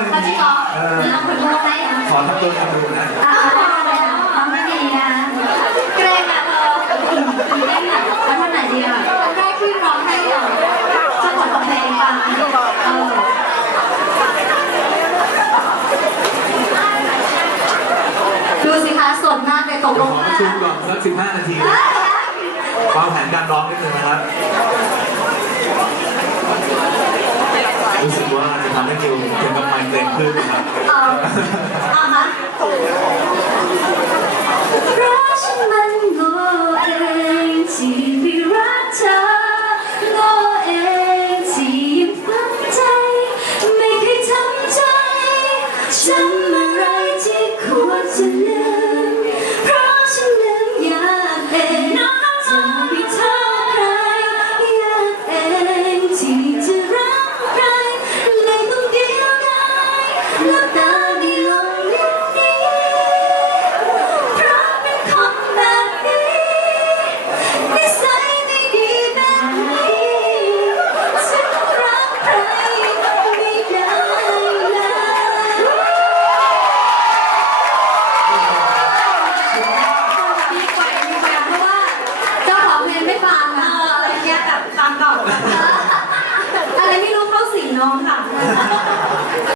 เลยเขาจะขอเออเราคนโลกให้นะขอทำตัวกันดูนะอ่าฟังไม่ดีนะเกรงอะเธอเต้นอะแล้วท่านไหนดีอะท่านแรกที่ร้องให้อะเจ้าของเพลงฟังเออดูสิคะสดมากเลยตกลงขอปมาระชุมก่อนสักสิบห้านาทีวางแผนการร้องนิดนึงนะครับ รู้สึกว่าจะทำให้คิวถึงกับไมเกรนขึ้นนะครับเออเอาฮะ น้องค่ะ